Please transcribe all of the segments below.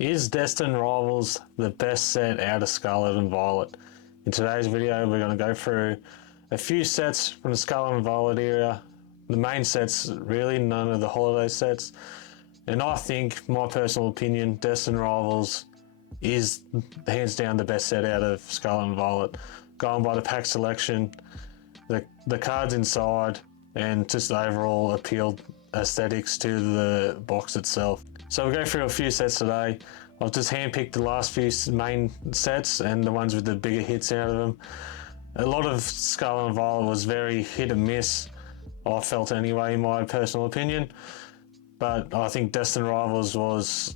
Is Destined Rivals the best set out of Scarlet and Violet? In today's video, we're going to go through a few sets from the Scarlet and Violet era. The main sets, really, none of the holiday sets. And I think, my personal opinion, Destined Rivals is hands down the best set out of Scarlet and Violet. Going by the pack selection, the cards inside, and just the overall appeal aesthetics to the box itself. So we'll go through a few sets today. I've just handpicked the last few main sets and the ones with the bigger hits out of them. A lot of Scarlet and Violet was very hit and miss, I felt anyway, in my personal opinion. But I think Destined Rivals was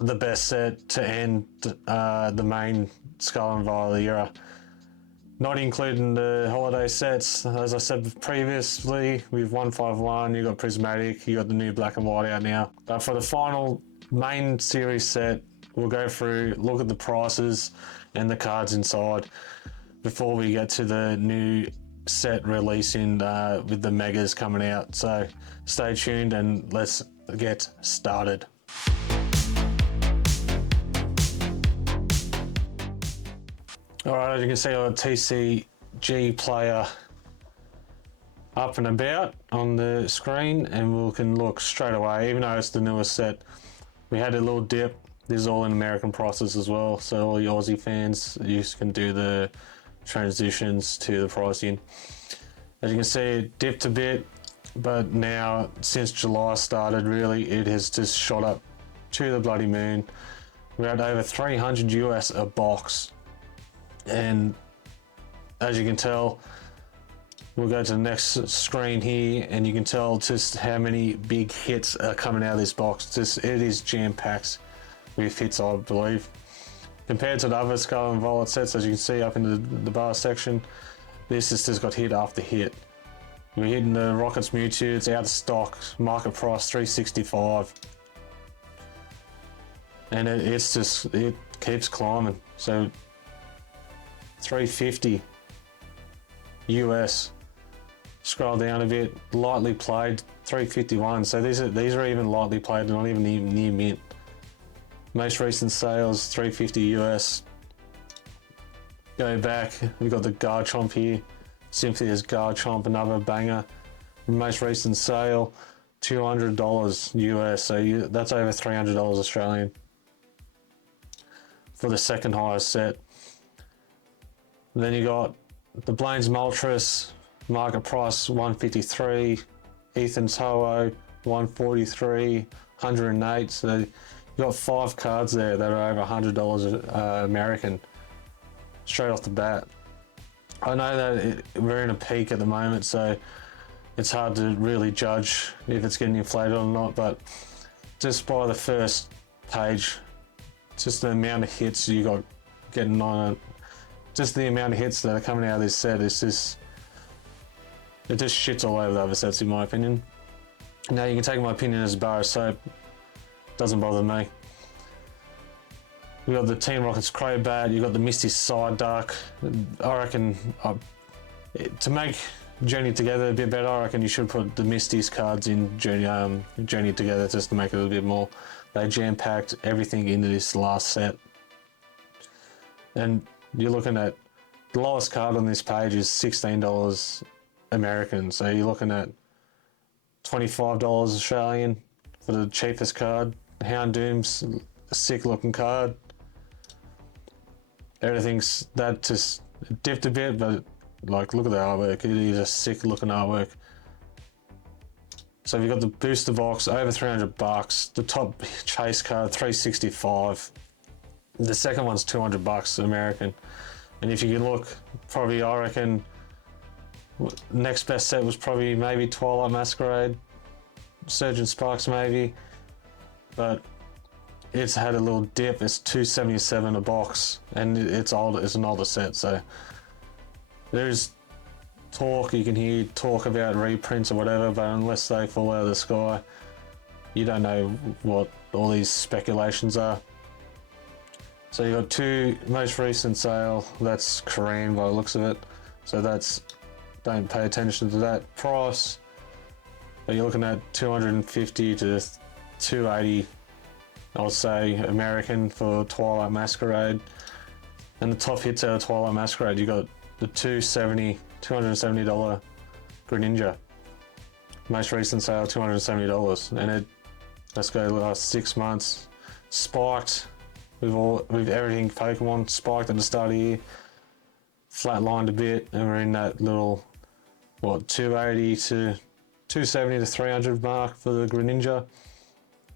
the best set to end the main Scarlet and Violet era. Not including the holiday sets, as I said previously, with 151, you got Prismatic, you got the new black and white out now. But for the final main series set, we'll go through, look at the prices and the cards inside before we get to the new set releasing with the megas coming out. So stay tuned and let's get started. Alright, as you can see, I got a TCG player up and about on the screen, and we can look straight away, even though it's the newest set. We had a little dip. This is all in American prices as well, so all your Aussie fans, you can do the transitions to the pricing. As you can see, it dipped a bit, but now, since July started, really, it has just shot up to the bloody moon. We're at over 300 US a box. And as you can tell, we'll go to the next screen here and you can tell just how many big hits are coming out of this box. It is jam-packed with hits, I believe. Compared to the other Scarlet and Violet sets, as you can see up in the bar section, this has just got hit after hit. We're hitting the Rockets Mewtwo, it's out of stock, market price 365. And it keeps climbing. So 350 US. Scroll down a bit, lightly played 351. So these are even lightly played, not even near mint. Most recent sales 350 US. Go back, we've got the Garchomp here. Simply as Garchomp, another banger. Most recent sale $200 US. So that's over $300 Australian for the second highest set. Then you got the Blaine's Moltres, market price 153, Ethan Toho 143, 108. So you got 5 cards there that are over $100 American straight off the bat. I know that we're in a peak at the moment, so it's hard to really judge if it's getting inflated or not, but just by the first page, just the amount of hits you got getting on it. Just the amount of hits that are coming out of this set is just, it just shits all over the other sets in my opinion. Now you can take my opinion as a bar of soap, doesn't bother me. We got the Team Rockets Crobat, you got the Misty Psyduck. I reckon to make Journey Together a bit better, I reckon you should put the Misty's cards in Journey Together just to make it a little bit more. They jam-packed everything into this last set. And you're looking at the lowest card on this page is $16 American, so you're looking at $25 Australian for the cheapest card. Houndoom's a sick looking card. Everything's that just dipped a bit, but like look at the artwork, it is a sick looking artwork. So you've got the booster box over $300, the top chase card $365. The second one's $200 American. And if you can look, probably I reckon next best set was probably maybe Twilight Masquerade, Surgeon Sparks maybe, but it's had a little dip. It's $277 a box, and it's an older set, so there's talk, you can hear talk about reprints or whatever, but unless they fall out of the sky, you don't know what all these speculations are. So you got 2 most recent sale, that's Korean by the looks of it. So that's, don't pay attention to that price. But you're looking at 250 to 280 I would say American for Twilight Masquerade. And the top hits out of Twilight Masquerade, you got the $270 Greninja. Most recent sale, $270, and let's go the last 6 months. Spiked with everything Pokemon, spiked at the start of the year, flatlined a bit, and we're in that little 280 to 270 to 300 mark for the Greninja.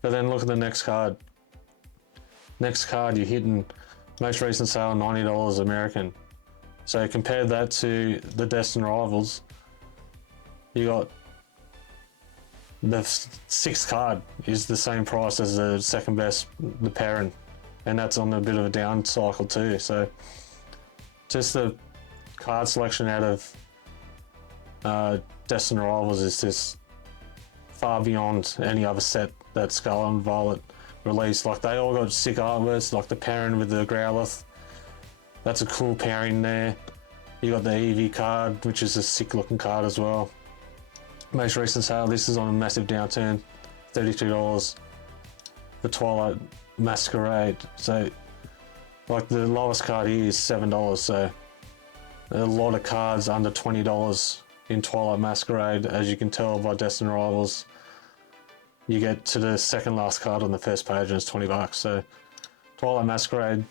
But then look at the next card. Next card, you're hitting most recent sale $90 American. So compare that to the Destined Rivals. You got the sixth card is the same price as the second best, the Perrin, and that's on a bit of a down cycle too. So just the card selection out of Destined Rivals is just far beyond any other set that Scarlet and Violet released. Like, they all got sick artworks, like the Perrin with the Growlithe. That's a cool pairing there. You got the Eevee card, which is a sick looking card as well. Most recent sale, this is on a massive downturn, $32 for Twilight Masquerade. So, like, the lowest card here is $7, so a lot of cards under $20 in Twilight Masquerade. As you can tell by Destined Rivals, you get to the second last card on the first page and it's $20. So Twilight Masquerade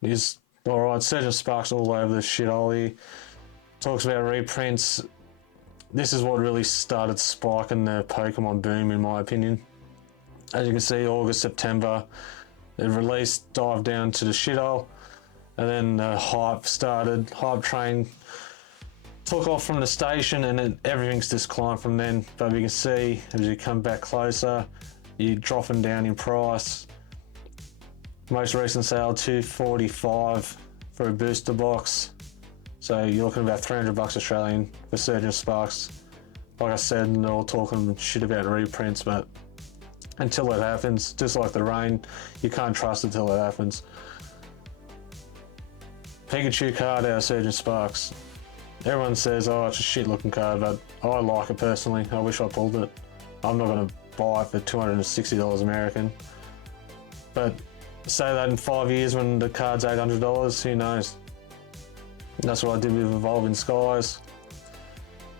is alright. Surge of Sparks all over the shithole here. Talks about reprints. This is what really started spiking the Pokemon boom, in my opinion. As you can see, August, September, it released, dived down to the shithole, and then the hype started. Hype train took off from the station, and then everything's just climbed from then. But you can see, as you come back closer, you're dropping down in price. Most recent sale, $245 for a booster box. So you're looking at about $300 Australian for Surge of Sparks. Like I said, they're all talking shit about reprints, but until it happens, just like the rain, you can't trust it until it happens. Pikachu card out of Surge of Sparks. Everyone says, oh, it's a shit looking card, but I like it personally. I wish I pulled it. I'm not going to buy it for $260 American. But say that in 5 years when the card's $800, who knows? That's what I did with Evolving Skies.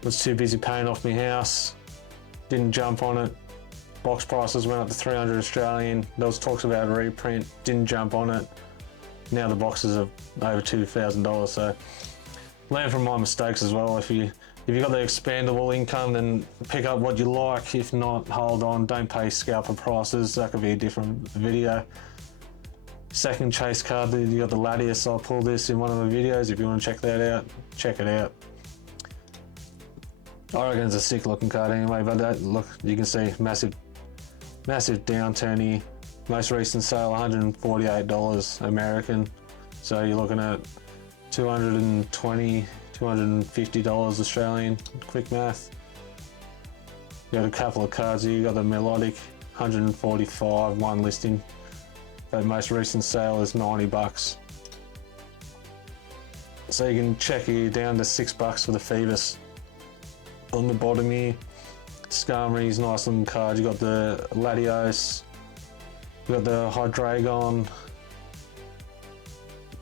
Was too busy paying off my house. Didn't jump on it. Box prices went up to $300 Australian. There was talks about a reprint. Didn't jump on it. Now the boxes are over $2,000. So learn from my mistakes as well. If you got the expandable income, then pick up what you like. If not, hold on. Don't pay scalper prices. That could be a different video. Second chase card, you got the Latias. I'll pull this in one of the videos. If you want to check that out, check it out. I reckon it's a sick looking card anyway, but that, look, you can see massive downturn here. Most recent sale, $148 American. So you're looking at $220, $250 Australian, quick math. You got a couple of cards here. You got the Melodic, $145, one listing. But most recent sale is $90. So you can check here down to $6 for the Phoebus. On the bottom here, Skarmory's nice looking card. You got the Latios, you got the Hydreigon.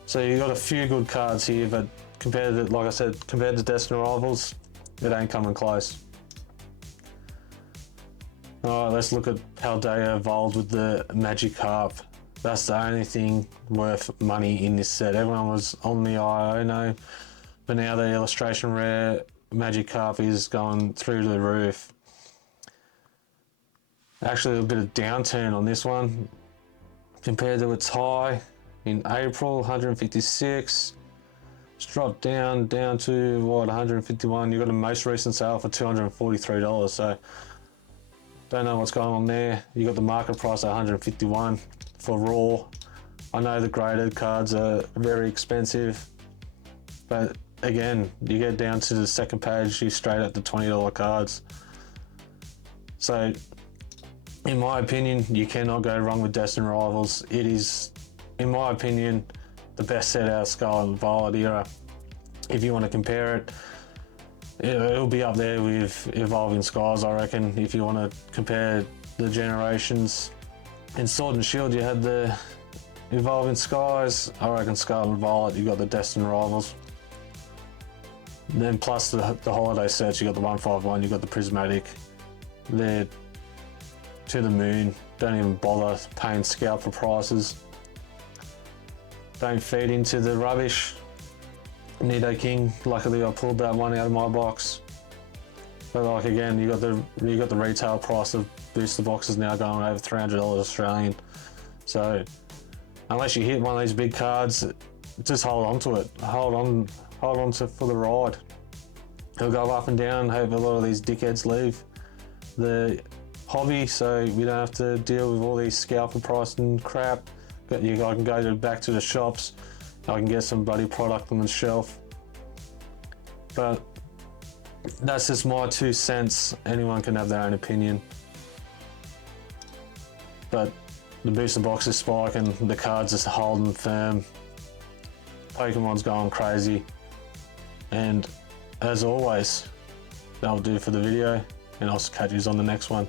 So you got a few good cards here, but compared to, like I said, compared to Destined Rivals, it ain't coming close. Alright, let's look at Paldea evolved with the Magikarp. That's the only thing worth money in this set. Everyone was on the IO now, but now the illustration rare Magikarp is going through the roof. Actually, a bit of downturn on this one compared to its high in April, 156. It's dropped down to what, 151. You got a most recent sale for $243. So don't know what's going on there. You got the market price at 151 for raw. I know the graded cards are very expensive, but again, you get down to the second page, you're straight at the $20 cards. So, in my opinion, you cannot go wrong with Destined Rivals. It is, in my opinion, the best set out of Scarlet and Violet era. If you want to compare it, it'll be up there with Evolving Skies, I reckon, if you want to compare the generations. In Sword and Shield, you had the Evolving Skies. I reckon Scarlet Violet, you got the Destined Rivals. And then plus the holiday sets, you got the 151, you got the Prismatic. They're to the moon. Don't even bother paying scalp for prices. Don't feed into the rubbish. Nido King, luckily I pulled that one out of my box. But like again, you got the retail price of booster boxes now going over $300 Australian. So unless you hit one of these big cards, just hold on to it. Hold on to for the ride. It'll go up and down. Hope a lot of these dickheads leave the hobby, so we don't have to deal with all these scalper price and crap. I can go back to the shops. I can get some bloody product on the shelf. But that's just my 2 cents. Anyone can have their own opinion. But the booster box is spiking, the cards are holding firm. Pokemon's going crazy. And as always, that'll do for the video, and I'll catch you on the next one.